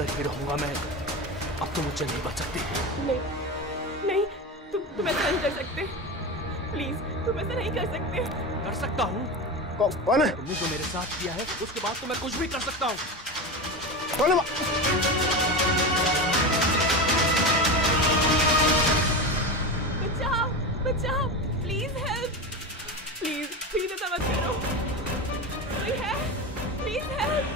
कर ही रहूंगा मैं। अब तो मुझसे नहीं बच सकती। नहीं नहीं, तुम ऐसा नहीं कर सकते। प्लीज, तुम ऐसा नहीं कर सकते। कर सकता हूँ। कौन है? तुमने जो मेरे साथ किया है उसके बाद तो मैं कुछ भी कर सकता हूँ। कौन है? बचाओ बचाओ, प्लीज हेल्प, प्लीज ऐसा मत करो। कोई है? प्लीज हेल्प,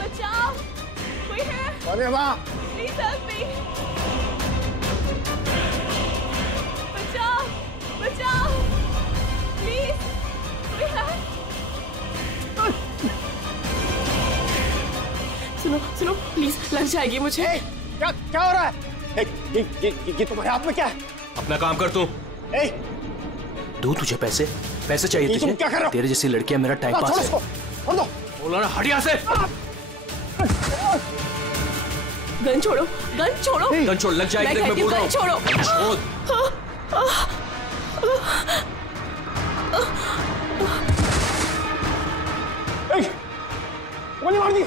बचाओ, कोई है? कौन है वहाँ? प्लीज हेल्प मी, बचाओ बचाओ, प्लीज, कोई है? सुनो प्लीज, लग जाएगी मुझे। क्या हो रहा है? ये तुम्हारे हाथ में क्या है? अपना काम कर तू। दो तुझे पैसे चाहिए तुझे? तुम क्या कर रहे हो? तेरे जैसी लड़कियां मेरा टाइम पास है। छोड़ दो। बोला ना, हट यहाँ से। गन छोड़ो, गन छोड़ो। गन छोड़, लग जाएगी। मैं बोल रहा हूँ, छोड़ो। गोली मार दी,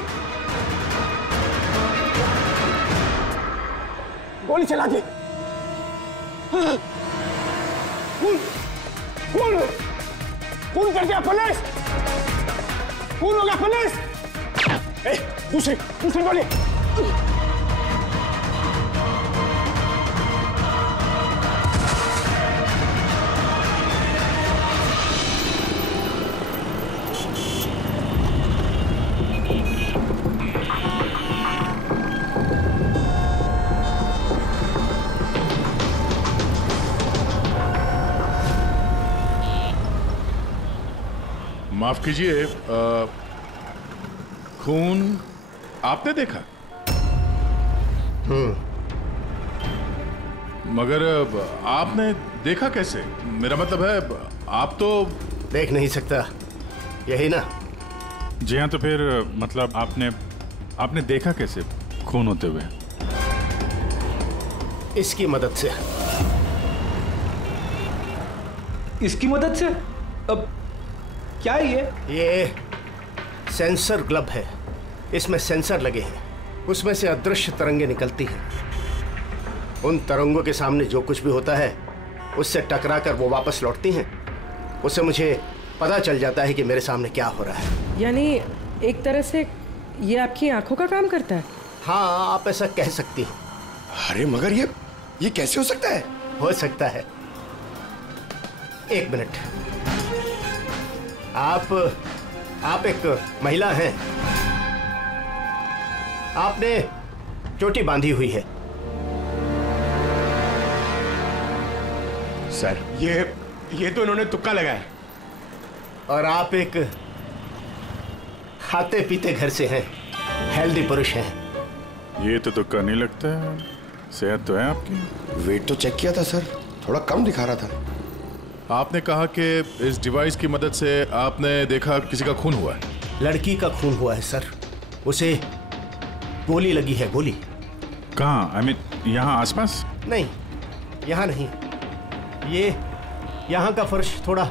गोली चला दी। खून कर दिया पुलिस, खून हो गया पुलिस। दूसरी गोली। माफ कीजिए, खून आपने देखा? मगर आपने देखा कैसे? मेरा मतलब है आप तो देख नहीं सकता, यही ना? जी हाँ, तो फिर मतलब आपने देखा कैसे खून होते हुए? इसकी मदद से। इसकी मदद से? अब क्या है ये सेंसर ग्लव है, इसमें सेंसर लगे हैं, उसमें से अदृश्य तरंगे निकलती हैं। उन तरंगों के सामने जो कुछ भी होता है उससे टकराकर वो वापस लौटती हैं। उससे मुझे पता चल जाता है कि मेरे सामने क्या हो रहा है। यानी एक तरह से ये आपकी आंखों का काम करता है? हाँ, आप ऐसा कह सकती हैं। अरे मगर ये कैसे हो सकता है? हो सकता है। एक मिनट, आप एक महिला हैं, आपने चोटी बांधी हुई है। सर, ये तो इन्होंने तुक्का लगाया। और आप एक खाते पीते घर से हैं, हेल्दी पुरुष हैं। ये तो तुक्का नहीं लगता है, सेहत तो है आपकी। वेट तो चेक किया था सर, थोड़ा कम दिखा रहा था। आपने कहा कि इस डिवाइस की मदद से आपने देखा किसी का खून हुआ है। लड़की का खून हुआ है सर, उसे गोली लगी है, गोली। कहाँ? आई मीन यहाँ आसपास? नहीं, यहाँ नहीं, ये यहाँ का फर्श थोड़ा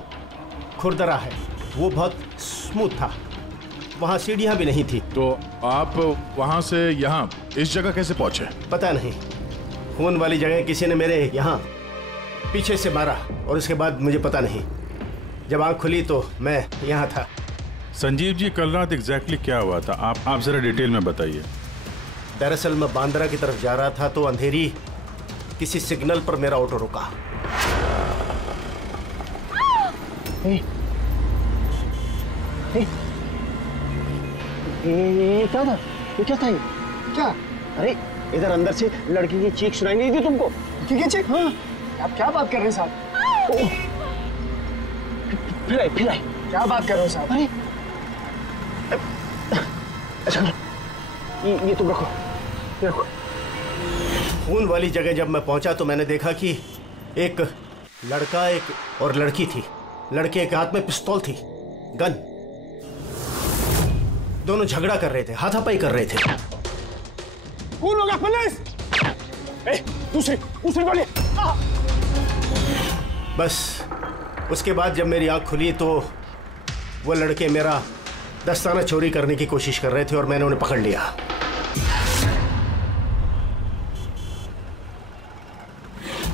खुरदरा है, वो बहुत स्मूथ था, वहाँ सीढ़ियाँ भी नहीं थी। तो आप वहाँ से यहाँ इस जगह कैसे पहुँचे? पता नहीं, खून वाली जगह किसी ने मेरे यहाँ पीछे से मारा और उसके बाद मुझे पता नहीं। जब आँख खुली तो मैं यहाँ था। संजीव जी, कल रात एग्जैक्टली क्या हुआ था? आप जरा डिटेल में बताइए। दरअसल मैं बांद्रा की तरफ जा रहा था तो अंधेरी किसी सिग्नल पर मेरा ऑटो रुका। ये क्या था? ये क्या था? क्या? अरे इधर अंदर से लड़की की चीख सुनाई नहीं दी तुमको? ठीक है चीख? हाँ। आप क्या बात कर रहे हैं साहब? फिर आई क्या बात कर रहे हो साहब? अरे अच्छा, ये तुम रखो, ये रखो। खून वाली जगह जब मैं पहुंचा तो मैंने देखा कि एक लड़का एक और लड़की थी। लड़के के हाथ में पिस्तौल थी, गन। दोनों झगड़ा कर रहे थे, हाथापाई कर रहे थे। खून होगा पुलिस! दूसरी गोली! बस उसके बाद जब मेरी आंख खुली तो वो लड़के मेरा दस्ताना चोरी करने की कोशिश कर रहे थे और मैंने उन्हें पकड़ लिया।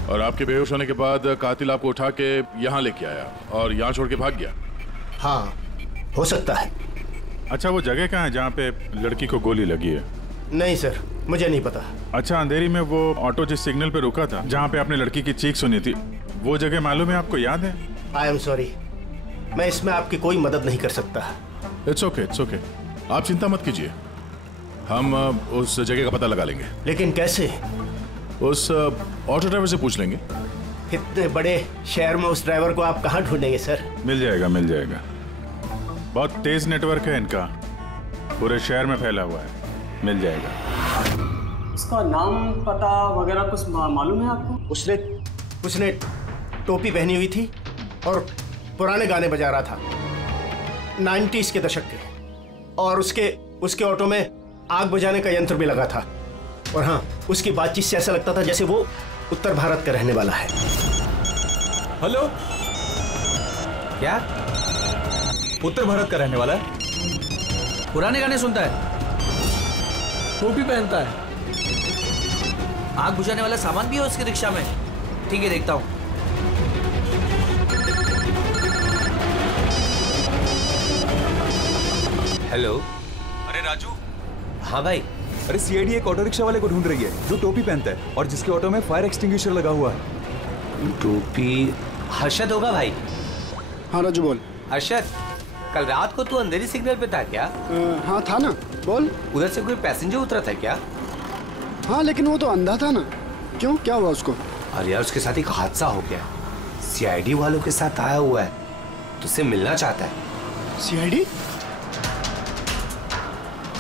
और आपके बेहोश होने के बाद कातिल आपको उठा के यहाँ लेके आया और यहाँ छोड़ के भाग गया? हाँ, हो सकता है। अच्छा, वो जगह कहाँ है जहाँ पे लड़की को गोली लगी है? नहीं सर, मुझे नहीं पता। अच्छा, अंधेरी में वो ऑटो जिस सिग्नल पे रुका था, जहाँ पे आपने लड़की की चीख सुनी थी, वो जगह मालूम है आपको? याद है? आई एम सॉरी, मैं इसमें आपकी कोई मदद नहीं कर सकता। It's okay, it's okay. आप चिंता मत कीजिए, हम उस जगह का पता लगा लेंगे। लेकिन कैसे? उस ऑटो ड्राइवर से पूछ लेंगे। इतने बड़े शहर में उस ड्राइवर को आप कहाँ ढूंढेंगे सर? मिल जाएगा, मिल जाएगा। बहुत तेज नेटवर्क है इनका, पूरे शहर में फैला हुआ है, मिल जाएगा। इसका नाम पता वगैरह कुछ मालूम है आपको? उसने टोपी पहनी हुई थी और पुराने गाने बजा रहा था, 90s के दशक के, और उसके ऑटो में आग बुझाने का यंत्र भी लगा था। और हाँ, उसकी बातचीत से ऐसा लगता था जैसे वो उत्तर भारत का रहने वाला है। हेलो, क्या उत्तर भारत का रहने वाला है? पुराने गाने सुनता है, टोपी पहनता है, आग बुझाने वाला सामान भी है उसकी रिक्शा में। ठीक है, देखता हूँ। हेलो। अरे राजू। हाँ भाई। अरे सीआईडी एक ऑटो रिक्शा वाले को ढूंढ रही है जो टोपी पहनता है और जिसके ऑटो में फायर एक्सटिंग्विशर लगा हुआ है। टोपी हर्षद होगा भाई। हाँ राजू बोल। हर्षद, कल रात को तू अंधेरी सिग्नल पे था क्या? हाँ था ना, बोल। उधर से कोई पैसेंजर उतरा था क्या? हाँ, लेकिन वो तो अंधा था ना। क्यों, क्या हुआ उसको? अरे यार, उसके साथ एक हादसा हो गया। सीआईडी वालों के साथ आया हुआ है, तुझसे मिलना चाहता है। सीआईडी?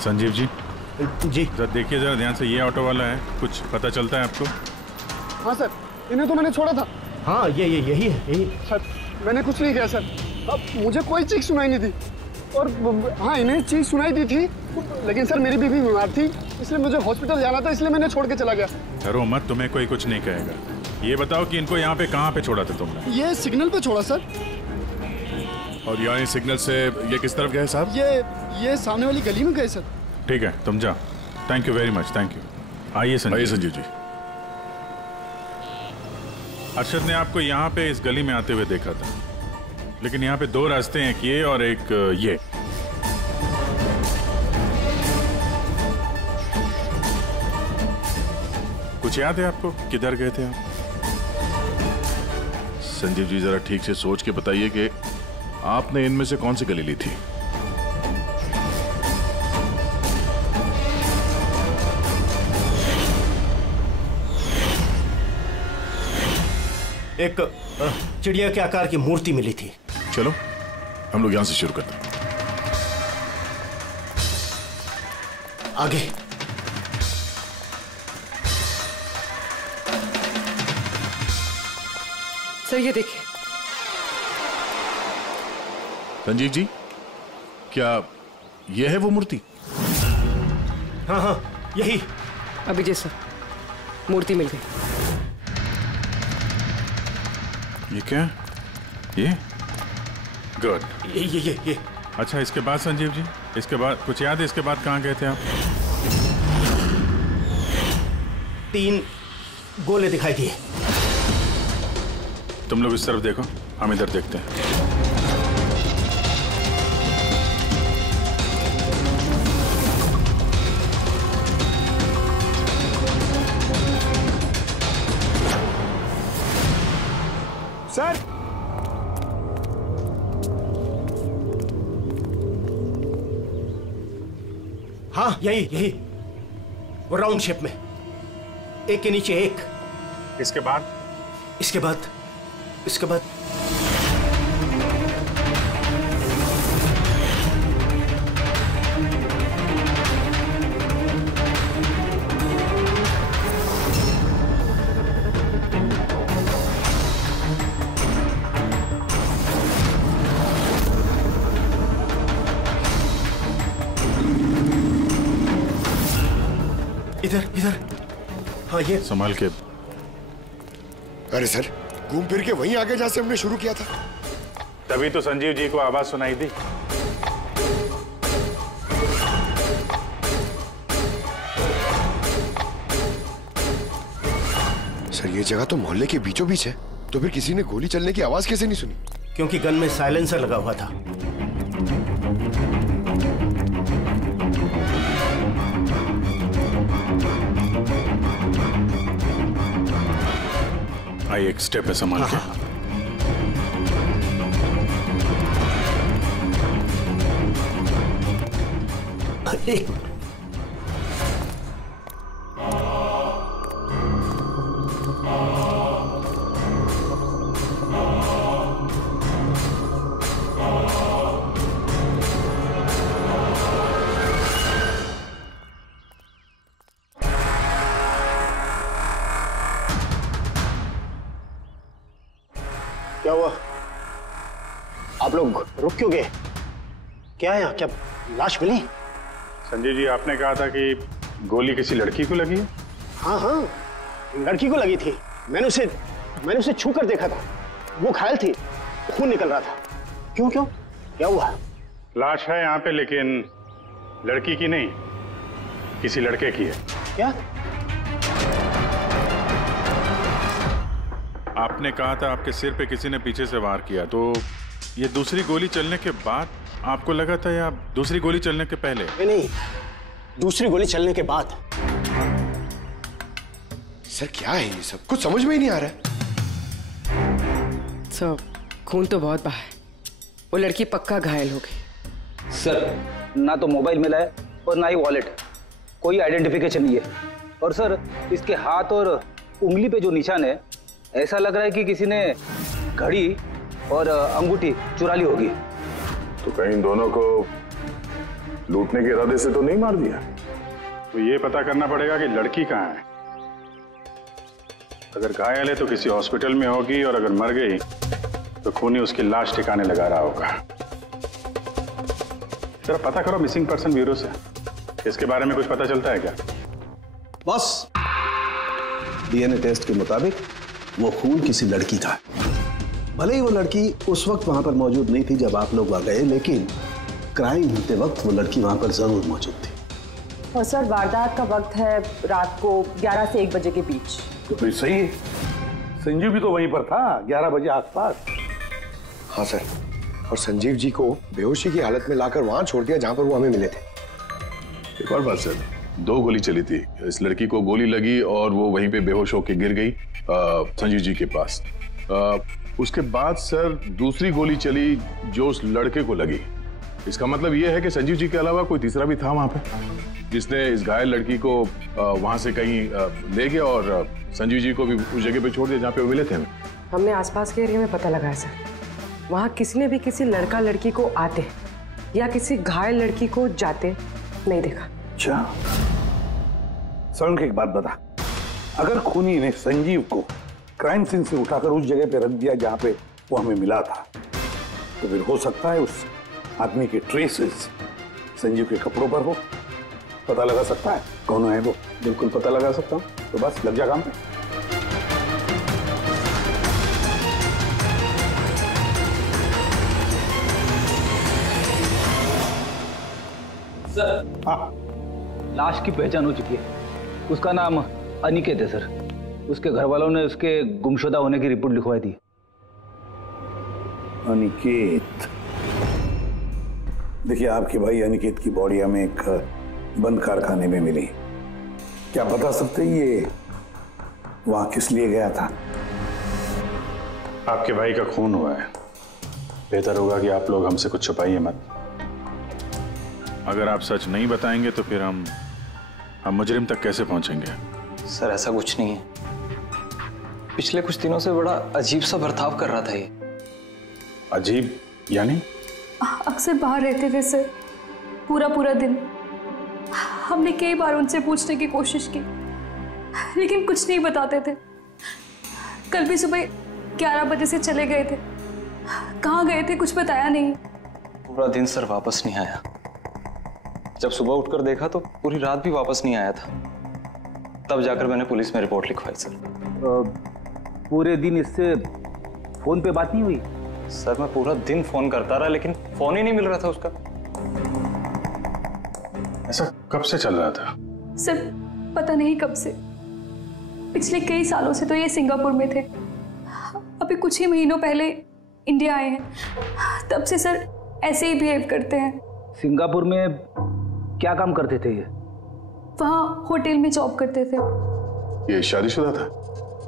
संजीव जी। जी जरा देखिए, जरा ध्यान से, ये ऑटो वाला है, कुछ पता चलता है आपको? हाँ सर, इन्हें तो मैंने छोड़ा था। हाँ, यही है, यही। सर, मैंने कुछ नहीं किया सर। अब मुझे कोई चीख सुनाई नहीं थी, और हाँ, इन्हें चीख सुनाई दी थी, लेकिन सर मेरी बीवी बीमार थी, इसलिए मुझे हॉस्पिटल जाना था, इसलिए मैंने छोड़ के चला गया। डरो मत, तुम्हें कोई कुछ नहीं कहेगा। ये बताओ कि इनको यहाँ पे कहाँ पे छोड़ा था तुमने? ये सिग्नल पे छोड़ा सर। और यहाँ सिग्नल से ये किस तरफ गए साहब? ये सामने वाली गली में गए सर। ठीक है, तुम जाओ। Thank you very much, thank you. आइए संजीव जी। अरशद ने आपको यहाँ पे इस गली में आते हुए देखा था, लेकिन यहाँ पे दो रास्ते हैं, एक ये और एक ये। कुछ याद है आपको, किधर गए थे आप? संजीव जी, जरा ठीक से सोच के बताइए कि आपने इनमें से कौन सी गली ली थी? एक चिड़िया के आकार की मूर्ति मिली थी। चलो हम लोग यहां से शुरू करते हैं। आगे। सर ये देखिए। संजीव जी, क्या यह है वो मूर्ति? हाँ, यही। अभिजीत सर, मूर्ति मिल गई। ये क्या? ये गुड। ये। अच्छा, इसके बाद संजीव जी, इसके बाद कुछ याद है? इसके बाद कहाँ गए थे आप? 3 गोले दिखाई दिए। तुम लोग इस तरफ देखो, हम इधर देखते हैं। सर, हाँ, यही। वो राउंड शेप में, एक के नीचे एक। इसके बाद इधर। हाँ, ये संभाल के। अरे सर, घूम फिर के वहीं आगे जहां से हमने शुरू किया था। तभी तो संजीव जी को आवाज सुनाई दी। सर ये जगह तो मोहल्ले के बीचों बीच है, तो फिर किसी ने गोली चलने की आवाज कैसे नहीं सुनी? क्योंकि गन में साइलेंसर लगा हुआ था। आई एक स्टेप है, संभाल के। एक क्या हुआ? आप लोग रुक क्यों गए? क्या है यहाँ? क्या लाश मिली? संजय जी, आपने कहा था कि गोली किसी लड़की को लगी है? हाँ हाँ, लड़की को लगी थी। मैंने उसे छू कर देखा था। वो घायल थी, खून निकल रहा था। क्यों क्यों क्या हुआ? लाश है यहाँ पे, लेकिन लड़की की नहीं, किसी लड़के की है। क्या? आपने कहा था आपके सिर पे किसी ने पीछे से वार किया, तो ये दूसरी गोली चलने के बाद आपको लगा था या दूसरी गोली चलने के पहले? नहीं, दूसरी गोली चलने के बाद। सर क्या है ये सब? कुछ समझ में ही नहीं आ रहा है। सर, खून तो बहुत बहा है। वो लड़की पक्का घायल हो गई। सर, ना तो मोबाइल मिला है और ना ही वॉलेट, कोई आइडेंटिफिकेशन नहीं है। और सर, इसके हाथ और उंगली पे जो निशान है, ऐसा लग रहा है कि किसी ने घड़ी और अंगूठी चुरा ली होगी। तो कहीं दोनों को लूटने के इरादे से तो नहीं मार दिया? तो ये पता करना पड़ेगा कि लड़की कहाँ है। अगर घायल है तो किसी हॉस्पिटल में होगी, और अगर मर गई तो खूनी उसकी लाश ठिकाने लगा रहा होगा। जरा पता करो मिसिंग पर्सन ब्यूरो से, इसके बारे में कुछ पता चलता है क्या? बस डीएनए टेस्ट के मुताबिक वो खून किसी लड़की का है। भले ही वो लड़की उस वक्त वहां पर मौजूद नहीं थी जब आप लोग वहां गए, लेकिन क्राइम होते वक्त वो लड़की वहां पर जरूर मौजूद थी। और सर, वारदात का वक्त है रात को 11 से 1 बजे के बीच। तो फिर सही है, संजीव भी तो वहीं पर था 11 बजे आसपास। हाँ सर, और संजीव जी को बेहोशी की हालत में लाकर वहां छोड़ दिया जहां पर वो हमें मिले थे। एक और बात सर, 2 गोली चली थी। इस लड़की को गोली लगी और वो वहीं पे बेहोश होकर गिर गई संजीव जी के पास। उसके बाद सर दूसरी गोली चली जो उस लड़के को लगी। इसका मतलब ये है कि संजीव जी के अलावा कोई तीसरा भी था वहां पे, जिसने इस घायल लड़की को वहां से कहीं ले गया और संजीव जी को भी उस जगह पे छोड़ दिया जहाँ पे वो मिले थे। हमने आसपास के एरिया में पता लगाया सर, वहाँ किसी ने भी किसी लड़का लड़की को आते या किसी घायल लड़की को जाते नहीं देखा। अच्छा, सर एक बात बता, अगर खूनी ने संजीव को क्राइम सीन से उठाकर उस जगह पे रख दिया जहां पे वो हमें मिला था, तो फिर हो सकता है उस आदमी के ट्रेसेस संजीव के कपड़ों पर हो। पता लगा सकता है कौन है वो? बिल्कुल पता लगा सकता हूँ। तो बस लग जा काम पे। सर, हाँ, लाश की पहचान हो चुकी है। उसका नाम अनिकेत है सर। उसके घर वालों ने उसके गुमशुदा होने की रिपोर्ट लिखवाई थी। अनिकेत, देखिए आपके भाई अनिकेत की बॉडी हमें एक बंद कारखाने में मिली। क्या बता सकते ये वहां किस लिए गया था? आपके भाई का खून हुआ है, बेहतर होगा कि आप लोग हमसे कुछ छुपाइए मत। अगर आप सच नहीं बताएंगे तो फिर हम मुजरिम तक कैसे पहुंचेंगे? सर ऐसा कुछ नहीं है, पिछले कुछ दिनों से बड़ा अजीब सा बर्ताव कर रहा था ये। अजीब यानी? अक्सर बाहर रहते थे सर, पूरा दिन। हमने कई बार उनसे पूछने की कोशिश की, लेकिन कुछ नहीं बताते थे। कल भी सुबह 11 बजे से चले गए थे। कहाँ गए थे कुछ बताया नहीं। पूरा दिन सर वापस नहीं आया। जब सुबह उठकर देखा तो पूरी रात भी वापस नहीं आया था। तब जाकर मैंने पुलिस में रिपोर्ट लिखवाई सर। पूरे दिन इससे फोन पे बात नहीं हुई? सर मैं पूरा दिन फोन करता रहा, लेकिन फोन ही नहीं मिल रहा था उसका। ऐसा कब से चल रहा था? सर पता नहीं कब से। पिछले कई सालों से तो ये सिंगापुर में थे, अभी कुछ ही महीनों पहले इंडिया आए हैं। तब से सर ऐसे ही बिहेव करते हैं। सिंगापुर में क्या काम करते थे ये? वहाँ होटल में जॉब करते थे। ये शादीशुदा था?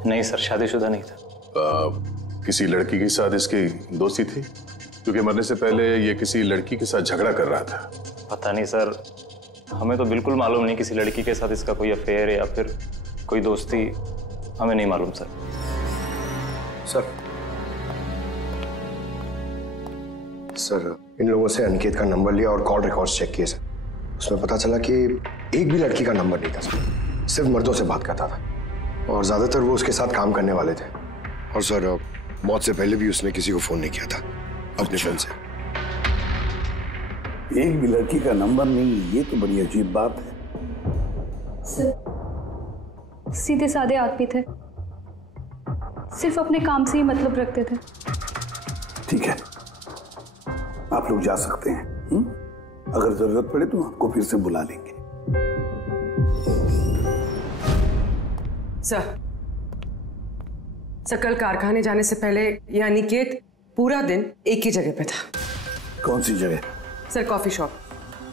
नहीं सर, शादीशुदा नहीं था। किसी लड़की के साथ इसकी दोस्ती थी? क्योंकि मरने से पहले ये किसी लड़की के साथ झगड़ा कर रहा था। पता नहीं सर, हमें तो बिल्कुल मालूम नहीं किसी लड़की के साथ इसका कोई अफेयर या फिर कोई दोस्ती, हमें नहीं मालूम सर। सर इन लोगों से अनिकेत का नंबर लिया और कॉल रिकॉर्ड्स चेक किए सर। उसमें पता चला कि एक भी लड़की का नंबर नहीं था सर, सिर्फ मर्दों से बात करता था और ज्यादातर वो उसके साथ काम करने वाले थे। और सर मौत से पहले भी उसने किसी को फोन नहीं किया था अपने फोन से। एक भी लड़की का नंबर नहीं, ये तो बड़ी अजीब बात है। सर सीधे साधे आदमी थे, सिर्फ अपने काम से ही मतलब रखते थे। ठीक है, आप लोग जा सकते हैं। अगर जरूरत पड़े तो आपको फिर से बुला लेंगे। सर कल कारखाने जाने से पहले ये अनिकेत पूरा दिन एक ही जगह पे था। कौन सी जगह? Sir coffee shop.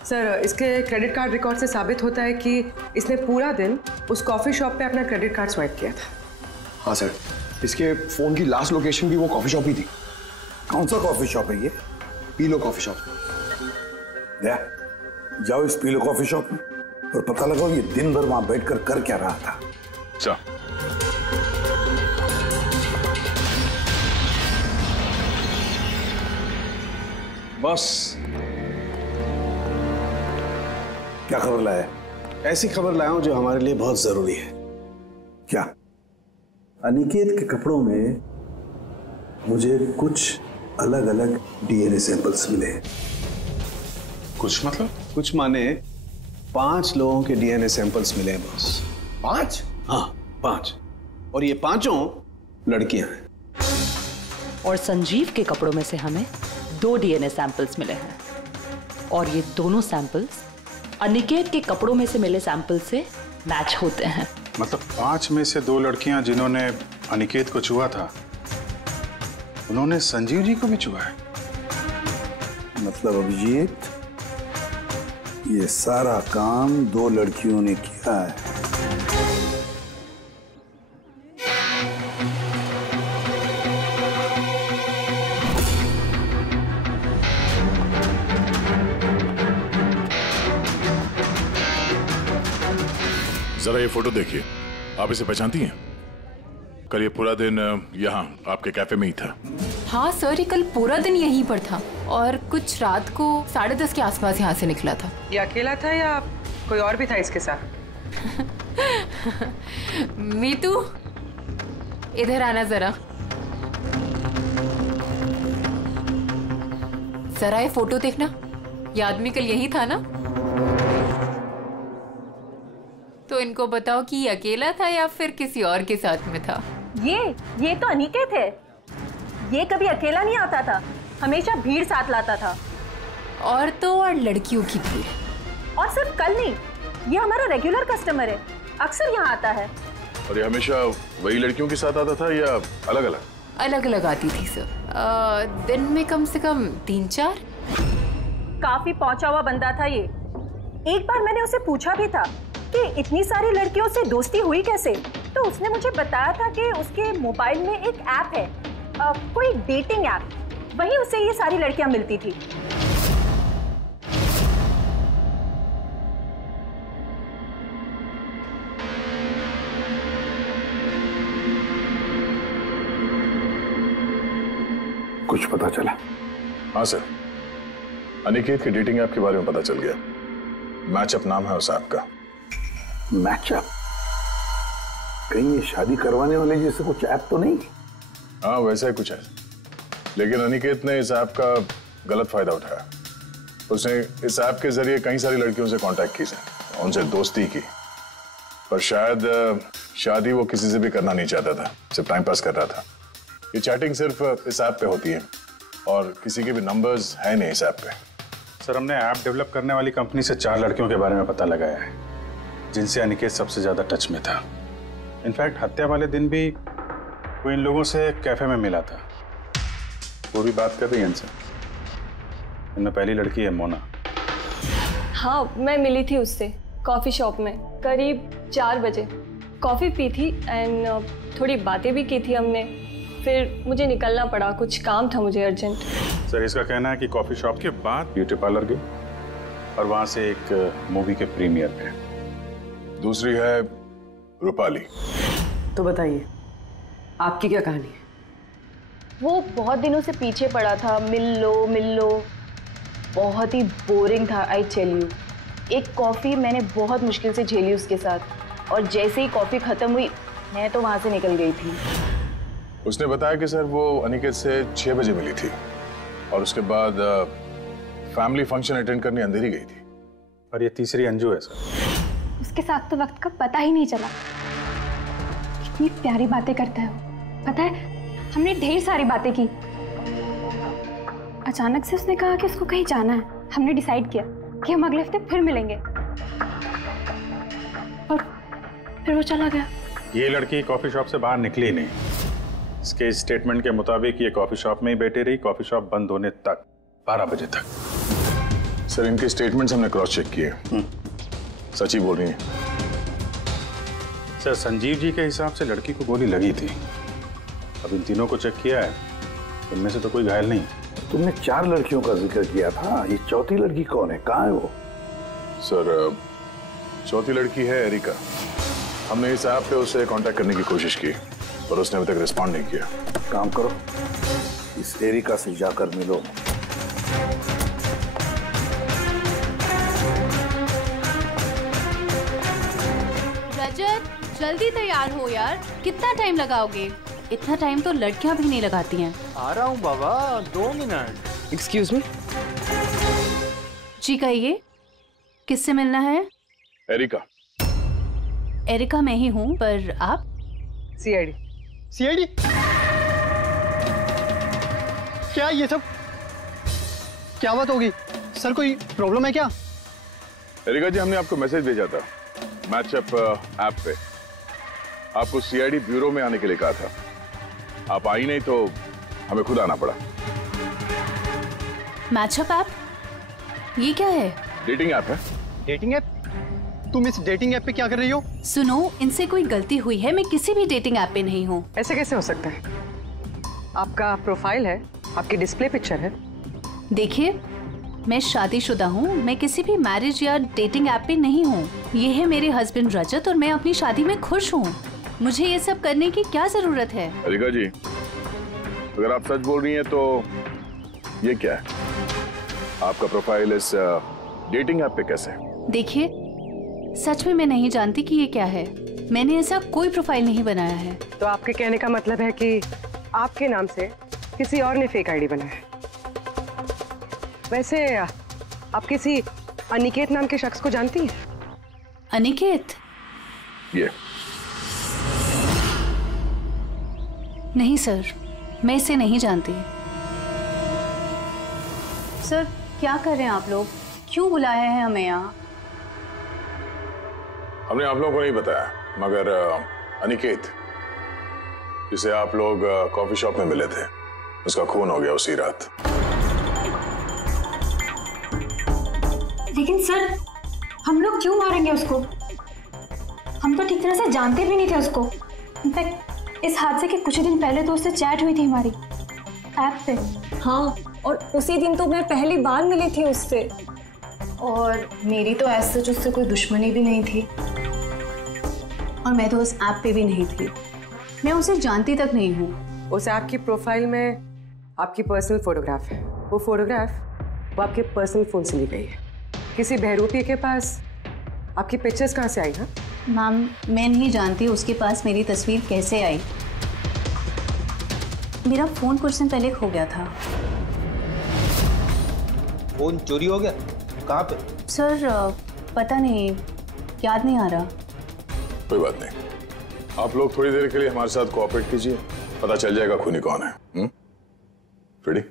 सर इसके क्रेडिट कार्ड रिकॉर्ड से साबित होता है कि इसने पूरा दिन उस कॉफी शॉप पे अपना क्रेडिट कार्ड स्वाइप किया था। हाँ सर, इसके फोन की लास्ट लोकेशन भी वो कॉफी शॉप ही थी। कौन सा कॉफी शॉप है ये? पीलो कॉफी शॉप। जाओ इस पीलो कॉफी शॉप में और पता लगाओ ये दिन भर वहां बैठकर कर क्या रहा था। अच्छा। बॉस, क्या खबर लाया? ऐसी खबर लाया हूं जो हमारे लिए बहुत जरूरी है। क्या? अनिकेत के कपड़ों में मुझे कुछ अलग अलग डीएनए सैंपल्स मिले हैं। कुछ मतलब? कुछ माने 5 लोगों के डीएनए सैंपल्स मिले हैं बॉस। 5? हाँ 5, और ये 5 लड़कियां हैं। और संजीव के कपड़ों में से हमें 2 डीएनए सैंपल्स मिले हैं और ये दोनों सैंपल्स अनिकेत के कपड़ों में से मिले सैंपल से मैच होते हैं। मतलब 5 में से 2 लड़कियां जिन्होंने अनिकेत को छुआ था, उन्होंने संजीव जी को भी छुआ है। मतलब अभिजीत, ये सारा काम 2 लड़कियों ने किया है। जरा ये फोटो देखिए, आप इसे पहचानती हैं? कल ये पूरा दिन यहाँ आपके कैफे में ही था। हाँ सर, ये कल पूरा दिन यहीं पर था और कुछ रात को 10:30 के आसपास यहाँ से निकला था। ये अकेला था या कोई और भी था इसके साथ? मीतू, इधर आना जरा। जरा ये फोटो देखना, ये आदमी कल यही था ना? तो इनको बताओ कि ये अकेला था या फिर किसी और के साथ में था। ये तो अनिकेत है। ये कभी अकेला नहीं आता था, हमेशा भीड़ साथ लाता था। और तो और लड़कियों की भीड़। और सिर्फ कल नहीं, ये हमारा रेगुलर कस्टमर है, अक्सर यहाँ आता है। और ये हमेशा वही लड़कियों के साथ आता था या अलग अलग? अलग अलग आती थी सर, दिन में कम से कम 3-4। काफी पहुंचा हुआ बंदा था ये। एक बार मैंने उसे पूछा भी था कि इतनी सारी लड़कियों से दोस्ती हुई कैसे, तो उसने मुझे बताया था कि उसके मोबाइल में एक ऐप है, कोई डेटिंग ऐप, वहीं उसे ये सारी लड़कियां मिलती थी। कुछ पता चला? हाँ सर, अनिकेत के डेटिंग ऐप के बारे में पता चल गया। मैचअप नाम है उस ऐप का। मैचअप? कहीं ये शादी करवाने वाले जैसे कुछ ऐप तो नहीं? हाँ वैसा ही कुछ है, लेकिन अनिकेत ने इस ऐप का गलत फायदा उठाया। उसने इस ऐप के जरिए कई सारी लड़कियों से कांटेक्ट की, उनसे दोस्ती की, पर शायद शादी वो किसी से भी करना नहीं चाहता था, सिर्फ टाइम पास कर रहा था। ये चैटिंग सिर्फ इस ऐप पे होती है और किसी के भी नंबर्स है नहीं इस ऐप पे। सर, हमने ऐप डेवलप करने वाली कंपनी से 4 लड़कियों के बारे में पता लगाया है जिनसे अनिकेत सबसे ज्यादा टच में था। इनफैक्ट हत्या वाले दिन भी वो इन लोगों से कैफे में मिला था। वो भी बात कर रही है इनसे। इनमें पहली लड़की है मोना। हाँ, मैं मिली थी उससे कॉफ़ी शॉप में करीब 4 बजे। कॉफ़ी पी थी एंड थोड़ी बातें भी की थी हमने। फिर मुझे निकलना पड़ा, कुछ काम था मुझे अर्जेंट। सर, इसका कहना है कि कॉफ़ी शॉप के बाद ब्यूटी पार्लर गई और वहाँ से एक मूवी के प्रीमियर पे। दूसरी है रूपाली। तो बताइए, आपकी क्या कहानी है? वो बहुत दिनों से पीछे पड़ा था, मिल लो। बहुत ही बोरिंग था, आई टेल यू। एक कॉफ़ी मैंने बहुत मुश्किल से झेली उसके साथ, और जैसे ही कॉफ़ी ख़त्म हुई मैं तो वहाँ से निकल गई थी। उसने बताया कि सर वो अनिकेत से 6 बजे मिली थी और उसके बाद फैमिली फंक्शन अटेंड करने अंधेरी गई थी। और ये तीसरी अंजू है सर। उसके साथ तो वक्त का पता ही नहीं चला। कितनी प्यारी बातें करता है वो। पता है, हमने ढेर सारी बातें की। अचानक से उसने कहा कि उसको कहीं जाना है। हमने डिसाइड किया कि हम अगले हफ्ते फिर मिलेंगे, और फिर वो चला गया। ये लड़की कॉफी शॉप से बाहर निकली नहीं। इसके स्टेटमेंट के मुताबिक ये कॉफी शॉप में ही बैठी रही, कॉफी शॉप बंद होने तक, 12 बजे तक। सर, इनके स्टेटमेंट्स हमने क्रॉस चेक किए, सच ही बोल रही हैं। सर, संजीव जी के हिसाब से लड़की को गोली लगी थी। अब इन तीनों को चेक किया है, इनमें से तो कोई घायल नहीं। तुमने 4 लड़कियों का जिक्र किया था, ये चौथी लड़की कौन है? कहाँ है वो? सर, चौथी लड़की है एरिका। हमने इस ऐप पे उसे कांटेक्ट करने की कोशिश की पर उसने अभी तक रिस्पॉन्ड नहीं किया। काम करो, इस एरिका से जाकर मिलो। रजत, जल्दी तैयार हो यार, कितना टाइम लगाओगे? इतना टाइम तो लड़कियां भी नहीं लगाती हैं। आ रहा हूँ बाबा, 2 मिनट। Excuse me. जी कहिए, किससे मिलना है? एरिका। एरिका मैं ही हूँ, पर आप? सीआईडी। सीआईडी? क्या ये सब? क्या बात होगी सर, कोई प्रॉब्लम है क्या? एरिका जी, हमने आपको मैसेज भेजा था मैचअप ऐप पे। आपको सीआईडी ब्यूरो में आने के लिए कहा था। आप आई नहीं तो हमें खुद आना पड़ा। Matchup app? ये क्या है? डेटिंग ऐप है। Dating app? तुम इस डेटिंग ऐप पे क्या कर रही हो? सुनो, इनसे कोई गलती हुई है, मैं किसी भी डेटिंग ऐप पे नहीं हूँ। ऐसे कैसे हो सकता है? आपका प्रोफाइल है, आपकी डिस्प्ले पिक्चर है। देखिए, मैं शादीशुदा हूँ, मैं किसी भी मैरिज या डेटिंग ऐप पे नहीं हूँ। ये है मेरे हस्बैंड रजत और मैं अपनी शादी में खुश हूँ। मुझे ये सब करने की क्या जरूरत है? एरिका जी, अगर आप सच बोल रही हैं तो ये क्या है? आपका प्रोफाइल इस डेटिंग ऐप पे कैसे? देखिए, सच में मैं नहीं जानती कि ये क्या है। मैंने ऐसा कोई प्रोफाइल नहीं बनाया है। तो आपके कहने का मतलब है कि आपके नाम से किसी और ने फेक आईडी बनाया है। वैसे आप किसी अनिकेत नाम के शख्स को जानती हैं? अनिकेत? ये नहीं सर, मैं इसे नहीं जानती। सर, क्या कर रहे हैं आप लोग? क्यों बुलाए हैं हमें यहाँ? हमने आप लोगों को नहीं बताया, मगर अनिकेत, जिसे आप लोग कॉफी शॉप में मिले थे, उसका खून हो गया उसी रात। लेकिन सर, हम लोग क्यों मारेंगे उसको? हम तो ठीक तरह से जानते भी नहीं थे उसको। इनफैक्ट इस हादसे के कुछ दिन पहले तो उससे चैट हुई थी हमारी ऐप पे। हाँ, और उसी दिन तो मैं पहली बार मिली थी उससे। और मेरी तो ऐसे सच उससे कोई दुश्मनी भी नहीं थी, और मैं तो उस ऐप पे भी नहीं थी। मैं उसे जानती तक नहीं हूँ। उस ऐप की प्रोफाइल में आपकी पर्सनल फोटोग्राफ है। वो फोटोग्राफ वो आपके पर्सनल फोन से ली गई है। किसी बहरूपी के पास आपकी पिक्चर्स कहाँ से आई? ना मैम, मैं नहीं जानती उसके पास मेरी तस्वीर कैसे आई। मेरा फोन कुछ दिन पहले खो गया था। फोन चोरी हो गया? कहाँ पे? सर, पता नहीं, याद नहीं आ रहा। कोई बात नहीं, आप लोग थोड़ी देर के लिए हमारे साथ कोऑपरेट कीजिए, पता चल जाएगा खूनी कौन है। रेडी?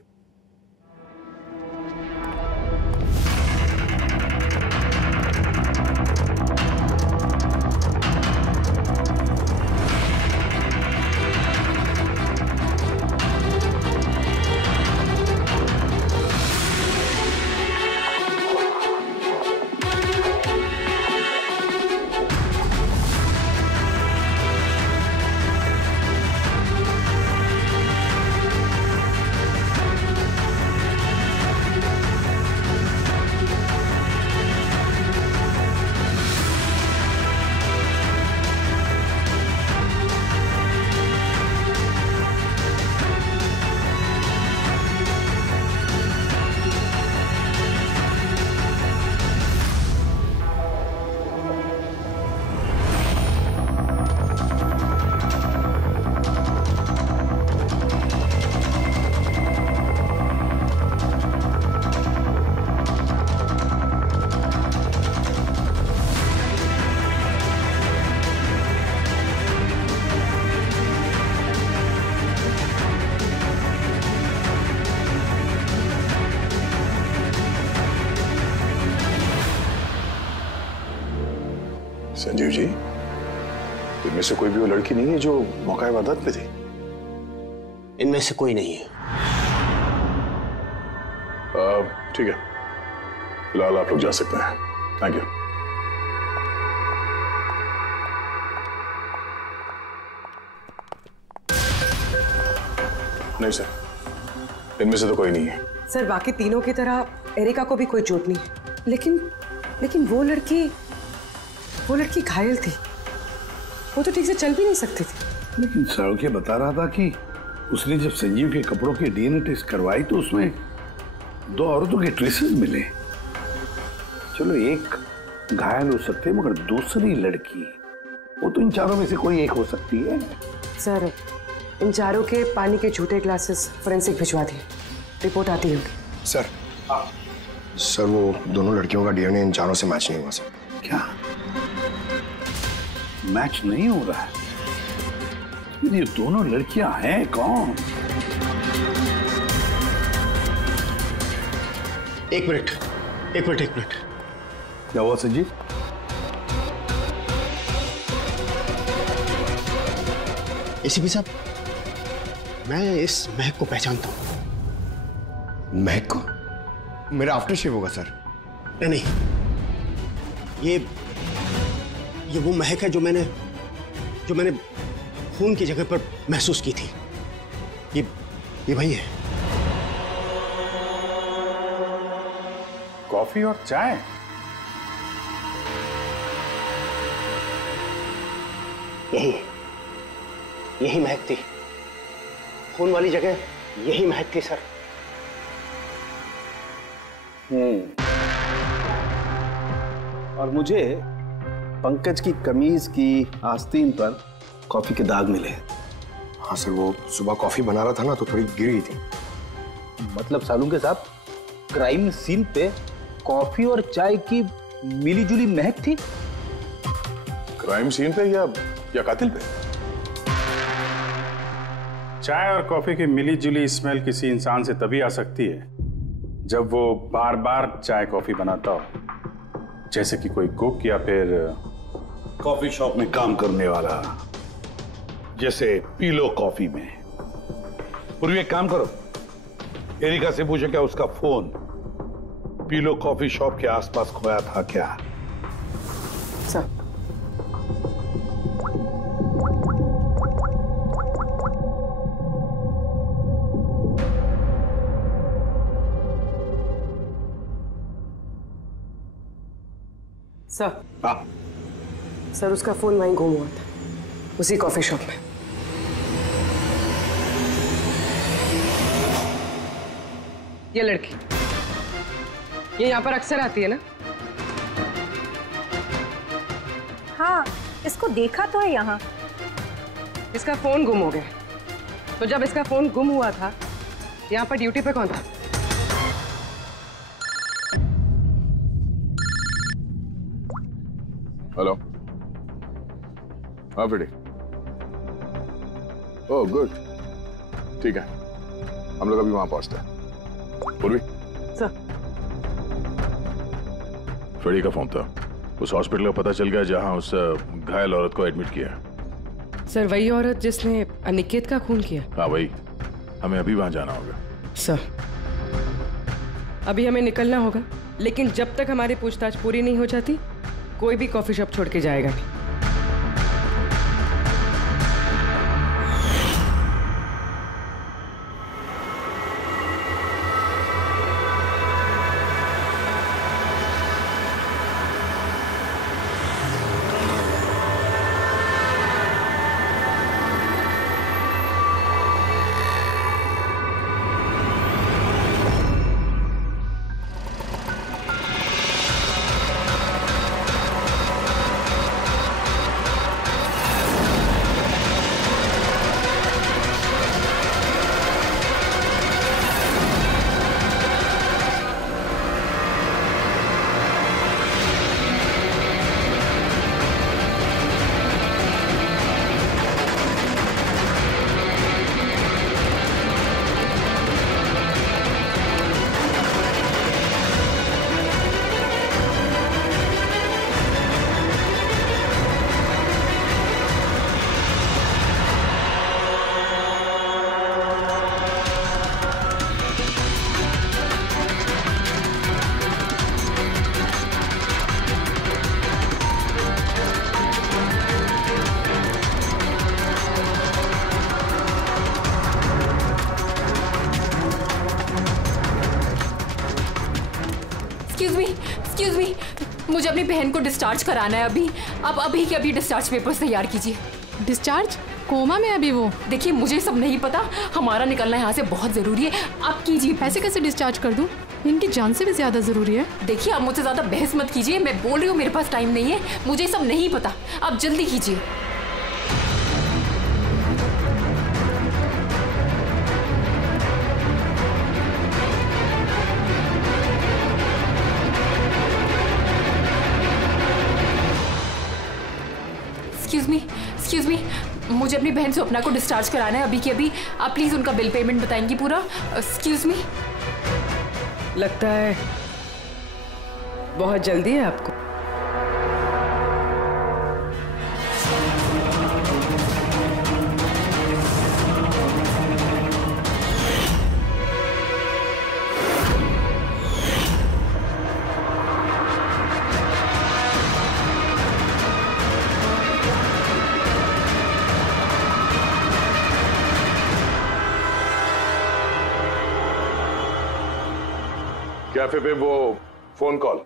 संजीव जी, इनमें से कोई भी वो लड़की नहीं है जो मौका वारदात पे थी? इनमें से कोई नहीं है। ठीक है, फिलहाल आप लोग जा सकते हैं। Thank you. नहीं सर, इनमें से तो कोई नहीं है। सर बाकी तीनों की तरह एरिका को भी कोई चोट नहीं है, लेकिन वो लड़की घायल थी। वो तो ठीक से चल भी नहीं सकती थी। लेकिन सरोखे बता रहा था कि उसने जब संजीव के कपड़ों के डीएनए टेस्ट करवाई तो उसमें 2 औरतों के ट्रेसेस मिले। चलो एक घायल हो सकते हैं, मगर दूसरी लड़की, वो तो इन चारों में से कोई एक हो सकती है। सर इन चारों के पानी के झूठे ग्लासेस फोरेंसिक भिजवा दिए, रिपोर्ट आती होगी। सर वो दोनों लड़कियों का डीएनए इन चारों से मैच नहीं हुआ सर। क्या मैच नहीं हो रहा है? ये दोनों लड़कियां हैं कौन? एक मिनट। क्या हुआ संजीव? एसीपी साहब, मैं इस महक को पहचानता हूं। महक को? मेरा आफ्टर शेव होगा सर। नहीं, ये वो महक है जो मैंने खून की जगह पर महसूस की थी। ये वही है। कॉफी और चाय? यही महक थी। खून वाली जगह यही महक थी सर। और मुझे पंकज की कमीज की आस्तीन पर कॉफी के दाग मिले। हाँ सर, वो सुबह कॉफी बना रहा था ना तो थोड़ी गिर गई थी। मतलब सालुंके साहब, क्राइम सीन पे कॉफी और चाय की मिलीजुली महक थी? क्राइम सीन पे या कातिल पे? चाय और कॉफी की मिली जुली स्मेल किसी इंसान से तभी आ सकती है जब वो बार बार चाय कॉफी बनाता हो, जैसे कि कोई कुक या फिर कॉफी शॉप में काम करने वाला, जैसे पीलो कॉफी में। पूर्वी एक काम करो, एरिका से पूछो क्या उसका फोन पीलो कॉफी शॉप के आसपास खोया था क्या? सर सर उसका फोन वहीं गुम हुआ था, उसी कॉफी शॉप में। ये लड़की ये यहाँ पर अक्सर आती है ना? हाँ, इसको देखा तो है यहाँ। इसका फोन गुम हो गया, तो जब इसका फोन गुम हुआ था यहाँ पर ड्यूटी पे कौन था? हेलो। हाँ फ्रेडी। ओह गुड, ठीक है, हम लोग अभी वहां पहुंचते हैं। पूर्वी सर, फ्रेडी का फोन था, उस हॉस्पिटल का पता चल गया जहां उस घायल औरत को एडमिट किया। सर वही औरत जिसने अनिकेत का खून किया? हाँ वही, हमें अभी वहां जाना होगा। सर अभी हमें निकलना होगा, लेकिन जब तक हमारी पूछताछ पूरी नहीं हो जाती कोई भी कॉफी शॉप छोड़ के जाएगा नहीं। अपनी बहन को डिस्चार्ज कराना है अभी। आप अभी के अभी डिस्चार्ज पेपर्स तैयार कीजिए। डिस्चार्ज? कोमा में अभी वो? देखिए मुझे सब नहीं पता, हमारा निकलना यहाँ से बहुत जरूरी है, आप कीजिए। ऐसे कैसे डिस्चार्ज कर दूं? इनकी जान से भी ज्यादा जरूरी है। देखिए आप मुझसे ज्यादा बहस मत कीजिए, मैं बोल रही हूँ मेरे पास टाइम नहीं है, मुझे सब नहीं पता, आप जल्दी कीजिए। एक्सक्यूज मी, मुझे अपनी बहन स्वप्ना को डिस्चार्ज कराना है अभी के अभी। आप प्लीज उनका बिल पेमेंट बताएंगी पूरा। Excuse me. लगता है बहुत जल्दी है आपको। कैफे पे वो फोन कॉल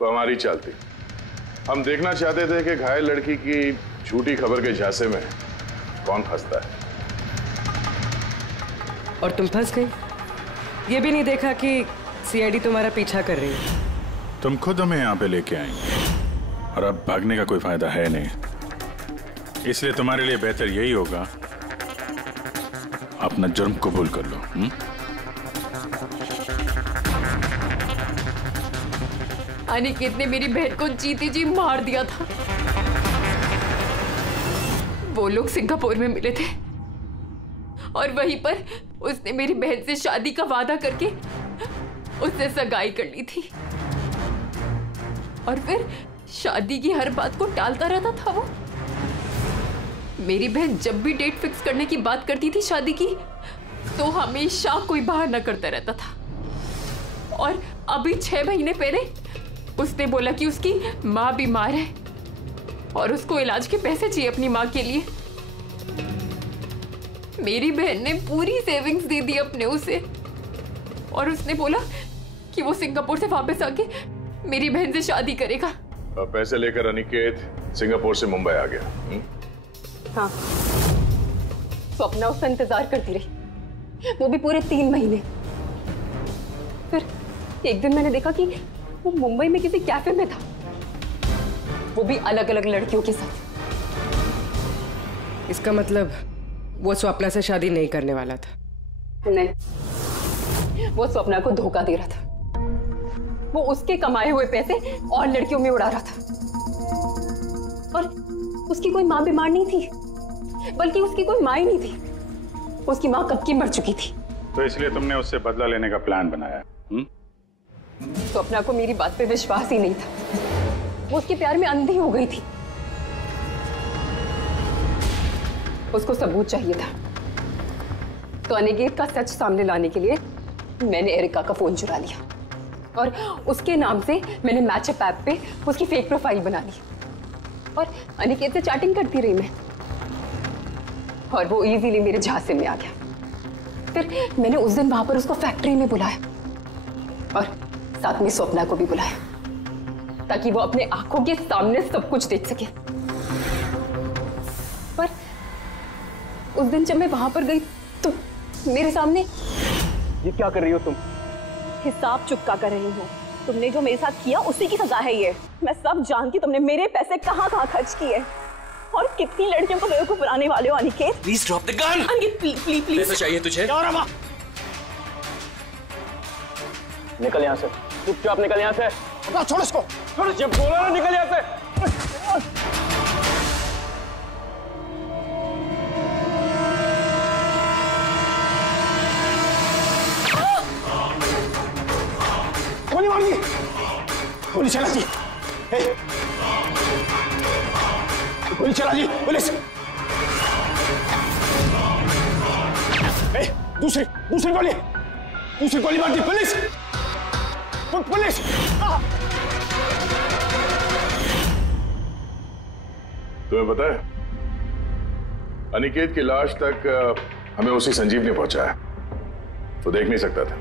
तो हमारी चलती। हम देखना चाहते थे कि घायल लड़की की झूठी खबर के झांसे में कौन फंसता है। और तुम फंस गई। ये भी नहीं देखा कि सीआईडी तुम्हारा पीछा कर रही है। तुम खुद हमें यहाँ पे लेके आएंगे और अब भागने का कोई फायदा है नहीं, इसलिए तुम्हारे लिए बेहतर यही होगा अपना जुर्म कबूल कर लो। अनिकेत ने मेरी बहन को जीते जी मार दिया था। वो लोग सिंगापुर में मिले थे और वहीं पर उसने मेरी बहन से शादी का वादा करके उससे सगाई कर ली थी और फिर शादी की हर बात को टालता रहता था वो। मेरी बहन जब भी डेट फिक्स करने की बात करती थी शादी की तो हमेशा कोई बहाना करता रहता था। और अभी 6 महीने पहले उसने बोला कि उसकी माँ बीमार है और उसको इलाज के पैसे चाहिए अपनी माँ के लिए। मेरी बहन ने पूरी सेविंग्स दे दी अपने उसे और उसने बोला कि वो सिंगापुर से वापस आके मेरी बहन से शादी करेगा। पैसे लेकर अनिकेत सिंगापुर से मुंबई आ गया। हाँ, स्वप्ना उसका इंतजार करती रही, वो भी पूरे 3 महीने। फिर एक दिन मैंने देखा कि वो मुंबई में किसी कैफे में था, वो भी अलग अलग लड़कियों के साथ। इसका मतलब वो स्वप्ना से शादी नहीं करने वाला था। नहीं, वो स्वप्ना को धोखा दे रहा था। वो उसके कमाए हुए पैसे और लड़कियों में उड़ा रहा था। और उसकी कोई माँ बीमार नहीं थी, बल्कि उसकी कोई माँ ही नहीं थी। उसकी माँ कब की मर चुकी थी। तो इसलिए तुमने उससे बदला लेने का प्लान बनाया। स्वप्ना को मेरी बात पे विश्वास ही नहीं था। वो उसके प्यार में अंधी हो गई थी। उसको सबूत चाहिए था, तो अनिकेत का सच सामने लाने के लिए मैंने एरिका का फोन चुरा लिया और उसके नाम से मैंने मैचअप ऐप पे उसकी फेक प्रोफाइल बना ली और अनिकेत से चैटिंग करती रही मैं, और वो इजीली मेरे झांसे में आ गया। फिर मैंने उस दिन वहां पर उसको फैक्ट्री में बुलाया और साथ में स्वप्ना को भी बुलाया ताकि वो अपने आंखों के सामने सब कुछ देख सके। पर उस दिन जब मैं वहां पर गई तो मेरे सामने। ये क्या कर रही हो तुम? हिसाब चुका कर रही हूँ। तुमने जो मेरे साथ किया उसी की सजा है ये। मैं सब जानती तुमने मेरे पैसे कहाँ कहाँ खर्च किए और कितनी लड़कियों को बेवकूफ बनाने वाले हो Aniket. Please drop the gun. Aniket please please please. पैसा चाहिए तुझे? निकल यहाँ से, चुपचाप निकल यहाँ से। छोड़ इसको। छोड़, जब बोला ना निकल यहाँ से। गोली मार दी। गोली चला जी। गोली चला जी, पुलिस। दूसरी गोली मार दी, पुलिस। पुलिस। तुम्हें पता है अनिकेत की लाश तक हमें उसी संजीव ने पहुंचाया। वो देख नहीं सकता था,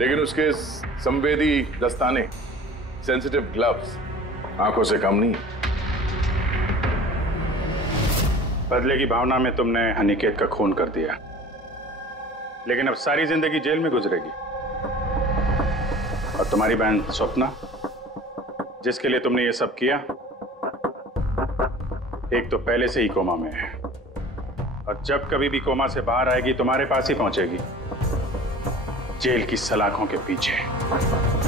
लेकिन उसके संवेदी दस्ताने सेंसिटिव ग्लव्स आंखों से कम नहीं। बदले की भावना में तुमने अनिकेत का खून कर दिया, लेकिन अब सारी जिंदगी जेल में गुजरेगी। और तुम्हारी बहन स्वप्ना, जिसके लिए तुमने ये सब किया, एक तो पहले से ही कोमा में है, और जब कभी भी कोमा से बाहर आएगी तुम्हारे पास ही पहुंचेगी, जेल की सलाखों के पीछे।